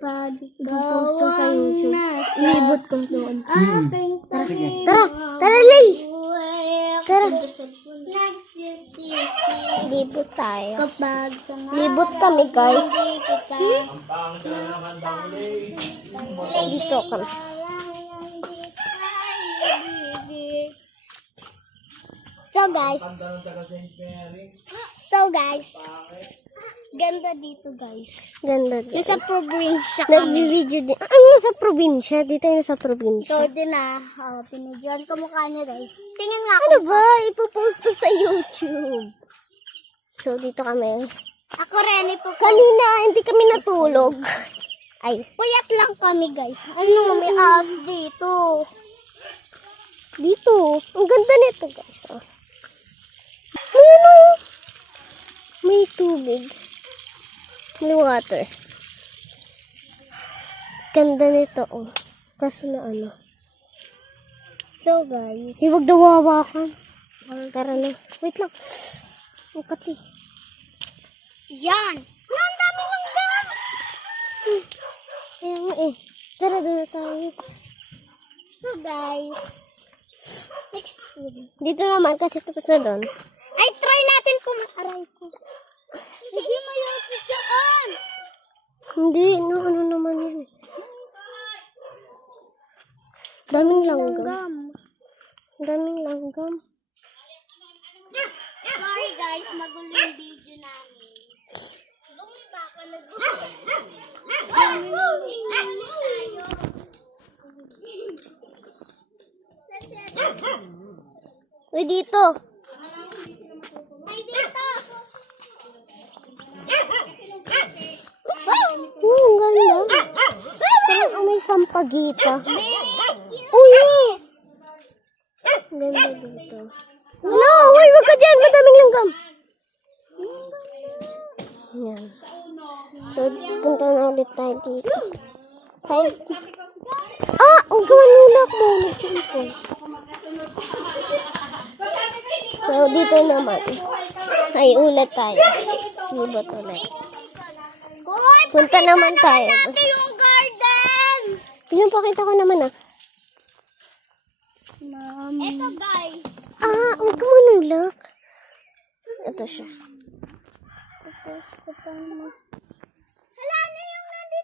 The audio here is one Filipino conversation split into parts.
Kapag ipopost to sa YouTube, ilibot ko doon. Tara! Tara, Lil! Tara! Libot tayo. Libot kami, guys. Dito kami. So guys, ganda dito guys. Ganda dito. Nasa probinsya kami. Nag-video din. Ano nasa probinsya? Dito yung sa probinsya. So din pinidyoan ko mukha niya guys. Tingin nga ako. Ano ba? Ipopost to sa YouTube. So dito kami. Ako rin ipopost. Kanina hindi kami natulog. Ay. Puyat lang kami guys. Ano may as dito. Dito. Ang ganda nito guys. Oh. May tubig. May water. Ganda nito, oh. Kaso na ano. So, guys. Huwag daw hawakan. Tara na. Wait lang. Mukati. Yan! Ang dami ng dam! Ayan mo eh. Tara, doon na tayo. So, guys. 16. Dito naman kasi tapos na doon. Ay, try natin kung aray ko. Hindi mo yung picturean. Hindi, ano naman yun. Daming langgam. Daming langgam. Sorry guys, magulo yung video namin. Lumiba ka na Uy, dito. Ay, dito. Ang ganda. Parang may sampagita. Uy! Ang ganda dito. No! Uy, wag ka dyan. Madaming langgam. Yan. So, punta na ulit tayo dito. Ang gawanulak mo. Nagsampol. So, dito naman. Ay, ulat tayo. Libot ulit. Punta naman tayo. Natin yung garden! Pinapakita ko naman Ito guys. Huwag ka manulak. Ito siya.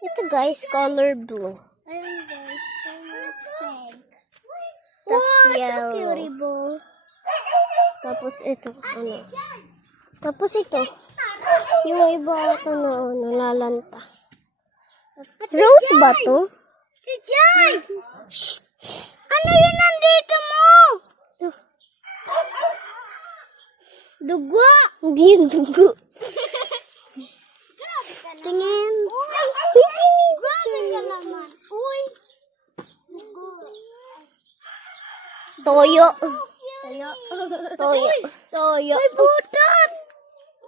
Ito guys, color blue. Ayun guys, color pink. Tapos yellow. Tapos ito, ano. Tapos ito. Yung iba ito na nalalanta. Rose ba to? Si Jai! Ano yun nandito mo? Dugo! Hindi yung dugo. Tingin. Grabe ka naman. Uy! Toyo. Toyo. Toyo. May butan!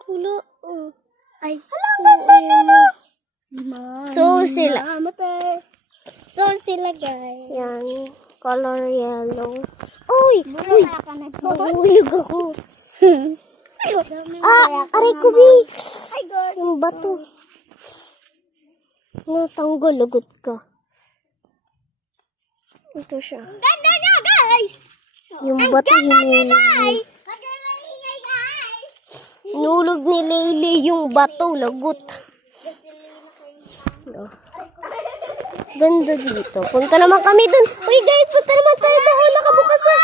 Hulo. Ay. So sila. So sila guys. Yan. Color yellow. Uy! Uy! Mahulog ako. Aray ko, Bi. Yung bato. Natanggal, lagot ka. Ito siya. Ang ganda niya, guys! Yung bato hinulog. Nulog ni Lele yung bato, lagot. Ganda dito. Punta naman kami dun. Uy guys, punta naman tayo doon. Nakabukas na.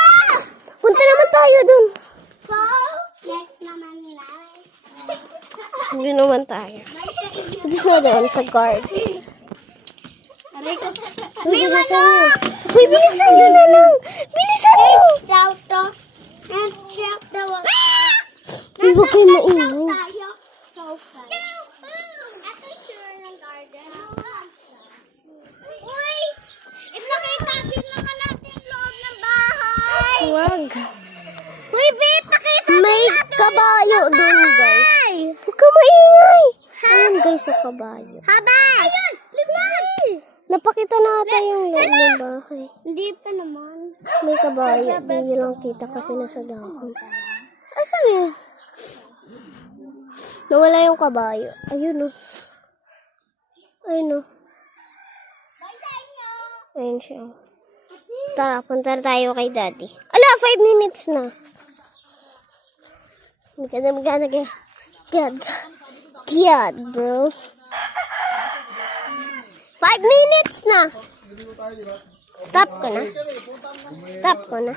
Punta naman tayo dun. So, next naman live. Hindi naman tayo. Gusto na doon sa guard. Uy, bilisan nyo. Uy, bilisan nyo na lang. Bilisan nyo. And check the one. Uy, huwag kayo maingay. Huwag. Uy, babe, pakita may kabayo doon, guys. Huwag ka maingay. Ayun, guys, sa kabayo. Habay! Ayun, limang! Napakita natin yung loob ng bahay. Hindi pa naman. May kabayo. Hindi lang kita kasi nasa dahon. Asan yun? Nawala yung kabayo. Ayun, oh. Ayun, oh. Ayun siya. Tara, punta tayo kay daddy. Ala, 5 minutes na. God, bro. 5 minutes na. Stop ko na. Stop ko na.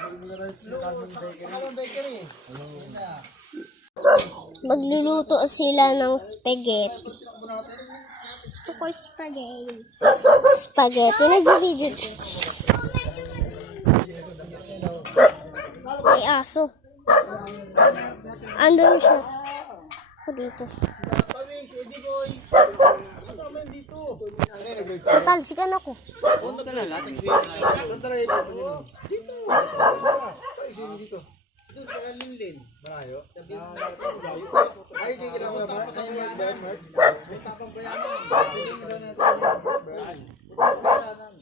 Magluluto sila ng spaghetti. Gusto ko spaghetti. Spaghetti. Nag-video. May aso. Andun siya. Ako dito. Talsikan ako. Saan talaga ito? Dito. Sa isin dito. Doon ka Linlin. Malayo. Ay, hindi kailangan ba? Saan yung Bernard? Tapang pa yan.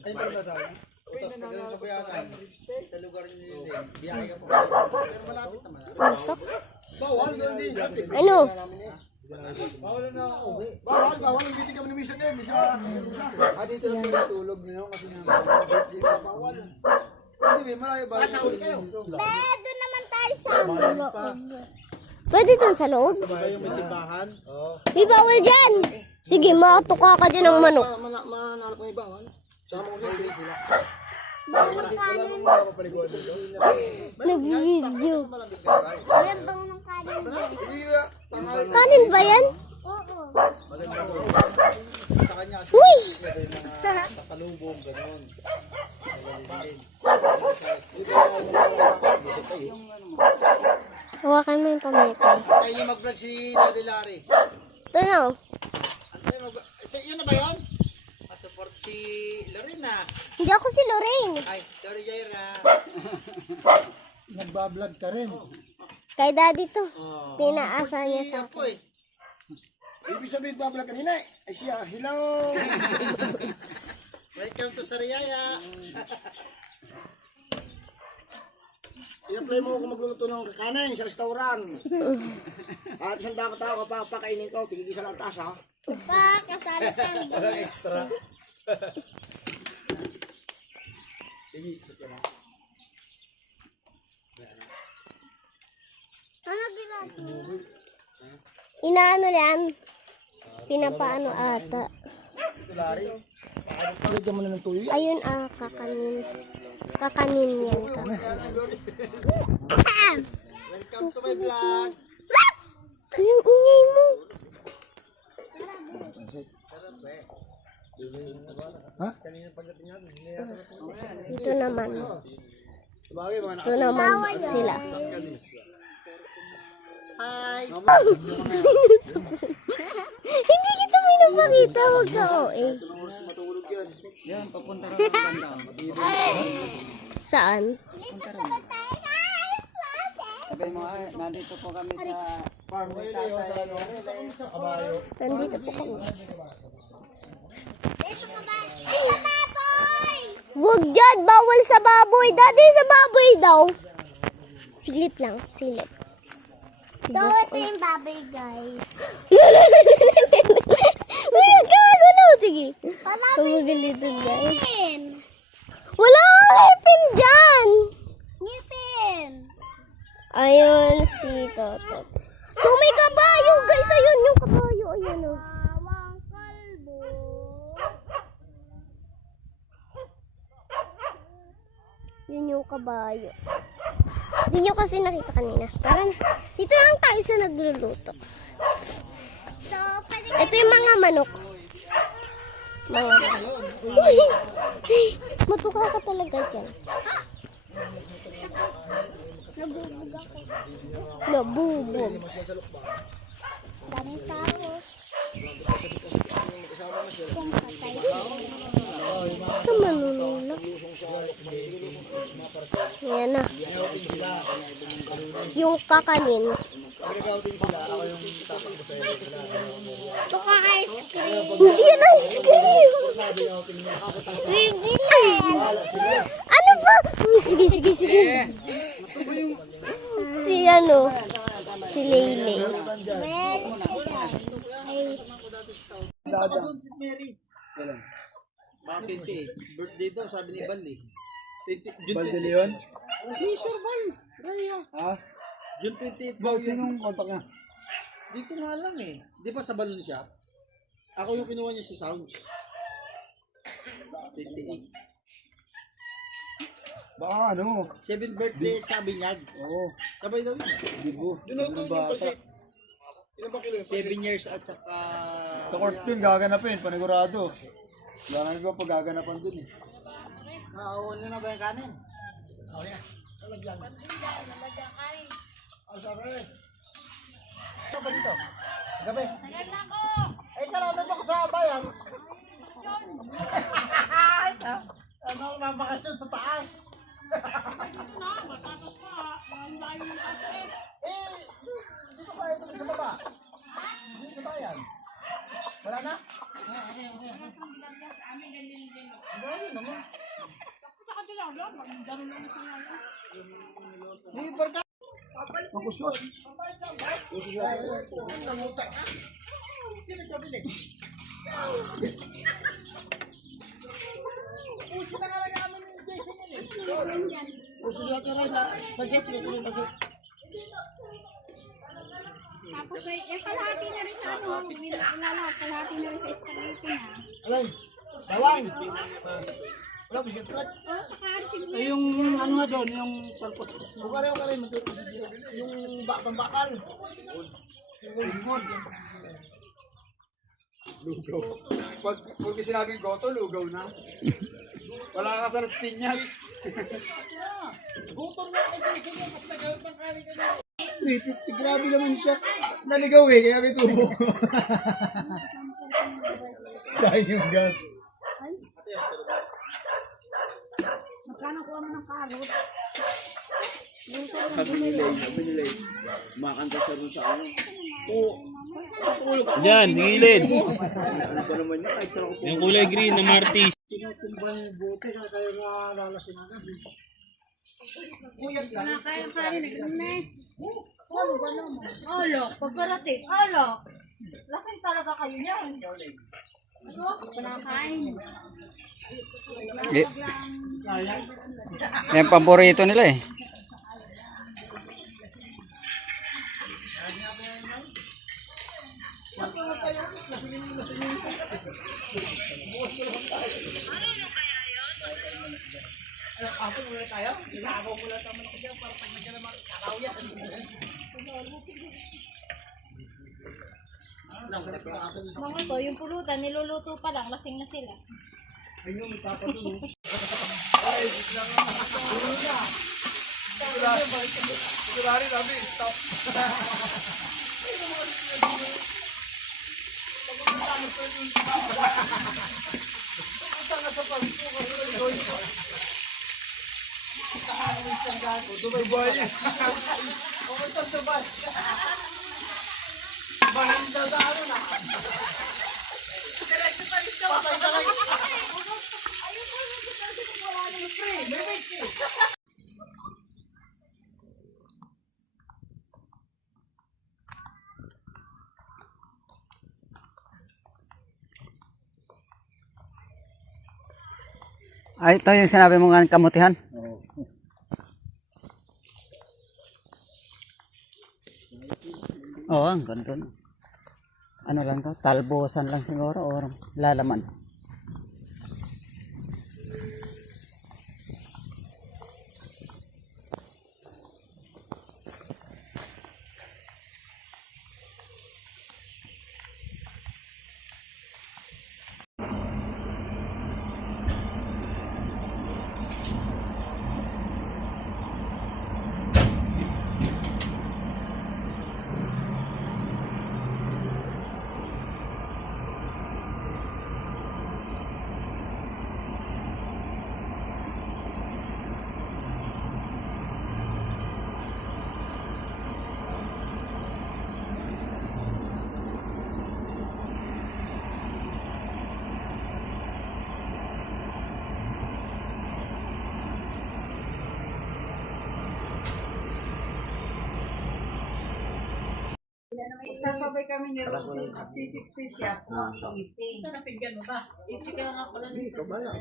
Ay, pero ba saan? Utas pagdating sa bayanan. Sa lugar ni Linlin. Biyahe ka po. Pero malapit naman. Usok. Bawal doon din. Ano? Bawal na ako. Bawal. Hindi kami numisa ngayon. Dito lang tulog niyo kasi nga bawal. Kasi may malayo ba? Doon naman tayo sa loob. Pwede dun sa loob? Yung may simbahan? Oo. Di bawal dyan. Sige, matuka ka dyan ng manok. Mananap mo yung bawal? Saka mo hindi sila. Bawal kanin. Wala mong mga mapaliguan dito. Nag-video. Yan bang ng kanin dyan? Hindi ba? Tanghal. Kanin ba yan? Oo. Maganda to. Sa kanya kasi Uy! kasalubong, gano'n. Hawakan mo yung pamitay. Tayo yung mag-vlog si Daddy Larry. Ito na. Yun na ba yun? Support si Lorena. Hindi ako si Lorraine. Ay, sorry Jaira. Nagbablog ka rin. Kay daddy to. Pinaasa niya sa Apo akin. Ibig sabihin nagbablog kanina eh. Ay siya, hello! Welcome to Sariaya. I-apply mo kung magluluto ng kakanin sa restaurant. At isang dapat ako papakainin ko, tigigisa lang taas ha. Pa, kasali ka. Walang extra. Sige, sige na. Ano ginagawa? Inaano yan? Pinapaano ata. Larry. Lagyan mo na ng tuyo. Ayun kakanin. Kakanin yan ka. Welcome to my vlog. Yung ingay mo. Ha? Ito naman. Bagay mga Ito naman sila. Hi. Hindi kita pinapakita. Huwag ka eh. Matulog yan. Yan, papunta rin ng banda. Saan? Sabi mo, nandito po kami sa farm ni Tatay. Nandito po kami. Huwag dyan! Bawal sa baboy! Dati sa baboy daw! Silip lang. Silip. So, ito yung baboy, guys. Uy, nagkakagano! Sige. Wala Pumagalitan guys. ngipin. Wala kang ngipin dyan! Ngipin. Ayun si Toto. So may kabayo guys! Ayun yung kabayo. Ayun o. Bawang kalbo. Yun yung kabayo. Hindi nyo kasi nakita kanina. Tara na. Dito lang tayo sa nagluluto. So, pwede Ito yung mga manok. Mga manok. Uy! Matuka ka talaga dyan. nabubog ako. Nabubog. Daming tao. Kung patay. Ito manunulak. Ayan na. Yung kakanin. Ito ka ice cream. Hindi yan ice cream. Ano ba? Sige. Si ano? Si Leylay. Bakit eh? Birthday daw, sabi ni Bal eh. Bal de Leon? Si Sir Bal. Raya. Ha? June 28 daw Bakit yun. sinong kontak niya? Di ko nga alam eh. Di ba sa balloon shop? Ako yung kinuha niya si Sounds. 28. Baka ano? 7th birthday, tsaka binyag. Oo. Sabay daw yun. Bibo. Doon Ano yung ba? pasit. Ilan ba kilo yung pasit? 7 years at saka... Sa court yun, gaganapin, panigurado. Wala nang iba pag gaganapan dun eh. Nakauwan nyo na ba yung kanin? Oo yan. Nalagyan. Ang sabi. Ito ba dito? Gabi. Eh, kalaman ako sa bayan. Ano, mabakasyon sa taas. Dito ba ito sa baba? Dito ba yan? Wala na? Wala naman. Di barka. Makuskus. Sino kabili? Puso na nga namin ni Jason yan eh. Puso siya ito rin na. Pasit, yung pasit. Tapos kalahati na rin sa ano, inalahat, kalahati na rin sa spaghetti na. Alay, bawang. Wala, bisit ko. Oh, saka sige. Eh, yung ano nga doon, yung salpot. Ukari, magtutusin sila. Yung pambakal. Yung limon. Lugaw. Pag sinabing goto, lugaw na. Wala ka sa Las Piñas. Gutom na kay Jason yan kasi nagalit ng kanin kanina. 350, grabe naman siya. Naligaw eh, kaya may tubo. Sayang yung gas. Magkano kuha mo ng karot? Sabi ni Lay, makanta siya rin sa ano. Diyan, hingilid. Ano ba naman yun? Kahit sarap ko. Yung kulay green na Martis. Tinutumbang yung bote, kaya nga lalasin na na. Kaya kanin, nag-inom na eh. Ano, gano'n mo? Alo, pagkarating, alo. Lasing talaga kayo niyan. Ano? Panakain. Yan paborito nila eh. Mga to, yung pulutan, niluluto pa lang, lasing na sila. Sigurari nabi, stop. Dubai. Ay, ito yung sinabi mo nga kamutihan. Oo, ang ganda. Ano lang to? Talbosan lang siguro or lalaman. Sasabay kami ni Rosie, magsi-60 siya, mag-i-18. Napigyan mo ba? 80 ka nga pala. Hindi ka ba lang?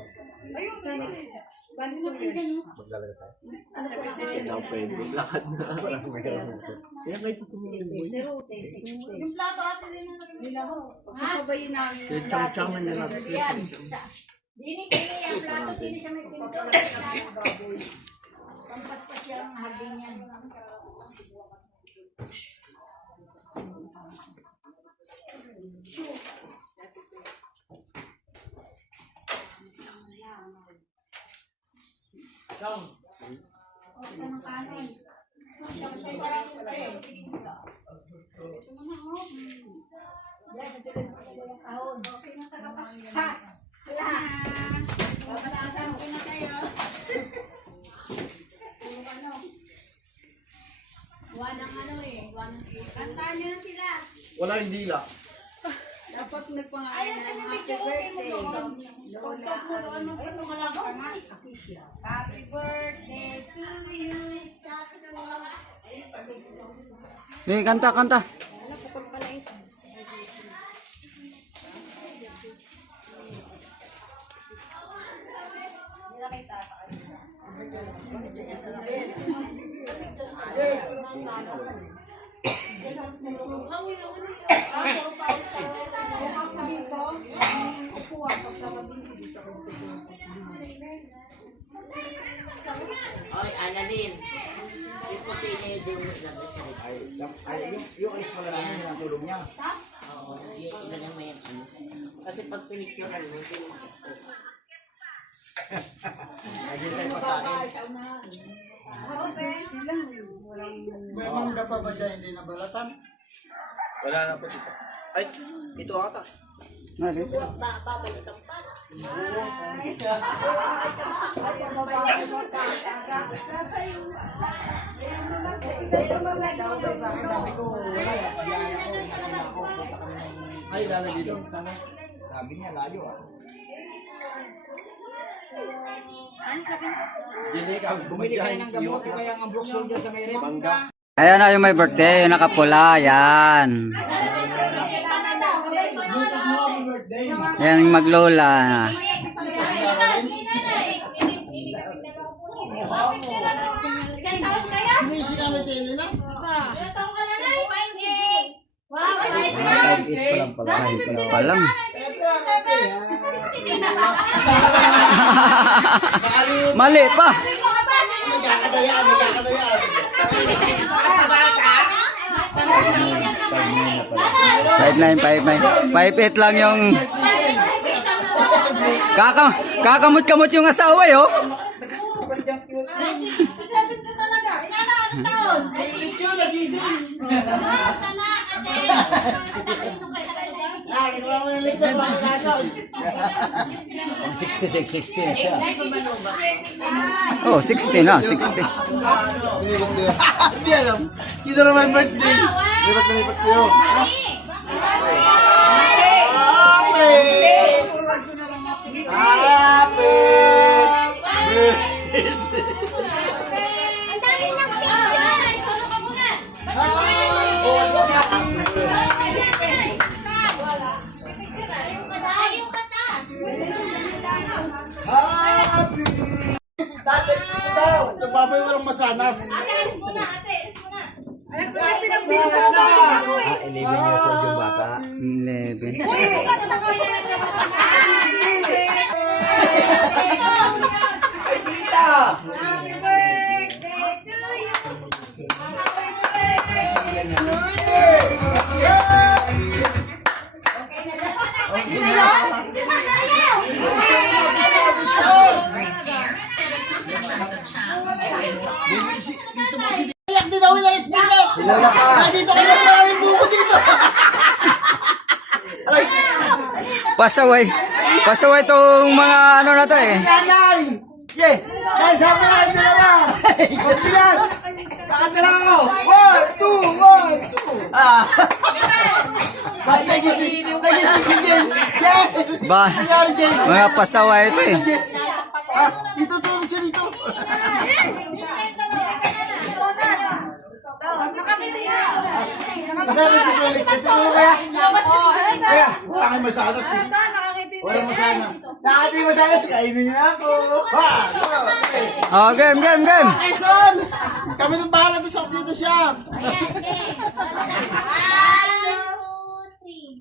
Ayun, sa next. Bali mo yun. Maglalagay tayo. Ano pa yun? Lakad na. Walang mayroon. Kaya may tutumingin mo. Si Rosie, 60. Yung plato ate rin na nila ho. Sasabayin namin yung dati sa yan. Dini kaya yung plato, dini siya may pinto. Pampat pa siya ang hardin yan. Kantaan nyo na sila. Wala yung dila. Dapat nagpangalan ng happy birthday. Lola. Happy birthday to you. Kanta, kanta. Oy, Annalyn. Iputi niya yung Yung alis pala namin yung tulog niya. Oo, ilagay mo yan. Kasi pag pinicturean mo, hindi mo Lagi tayo pa sa akin. May mangga pa ba dyan hindi nabalatan? Wala na po dito. Ay, ito ata. Ay, lalagay dito. Sabi niya, layo ah. Bumili kayo ng gamot o kaya ang brook soldier sa may rep. Ayan na yung may birthday, yung nakapula, yan. Yan yung maglola. Hindi si kami tele na. Palang. Mali pa. Nagkakadayaan, nagkakadayaan. Sideline, 5'9". 5'8" lang yung... Kakamot-kamot yung asawa, eh, oh. Ang 66, 60 na siya. Oh, 60 na, 60. Hindi alam. Kita na may birthday. Lipat na lipat kayo. Ang dami ng picture! Solo ka muna! Ayaw ka ta! Babay walang masanas. Alis muna, ate! Alis muna! Ah, 11 years old yung bata. 11. Happy birthday to you. Lola pa. Dito kayo maraming buko dito. Pasaway. Pasaway tong mga ano na to, eh. Nanay! Yeah! Guys, sabi na kayo dalawa! Pagbilas! Bakit na lang ako? 1, 2, 1, 2! Bakit nag-isip din? Yeah! Ba, mga pasaway ito, eh. Itutulog siya dito! Nakangiti na. Masaya mo yung ulit. Ito mo kaya. Labas kasi sa ito. Kaya, takay mo sana. Nakakiti Wala mo sana. Nakati mo sana, kainin niya ako. Ha! Oh, game, game, game. Quezon! Kami nung bahala doon sa computer shop.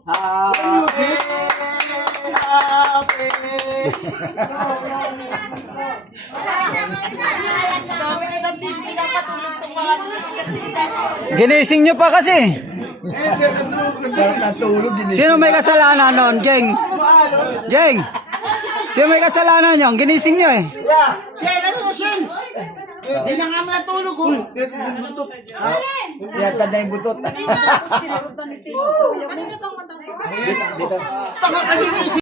Happy music! Happy! Dami na ng TV pinapatulog tong mga to. Ginising nyo pa kasi. Sarap na tulog. Sino may kasalanan nun, Geng? Geng! Sino may kasalanan nyo? Ginising nyo eh. Kaya na to, Shen! Hindi na nga matulog ko. Yan, tanda yung butot. Ano nyo tong matang? Dito.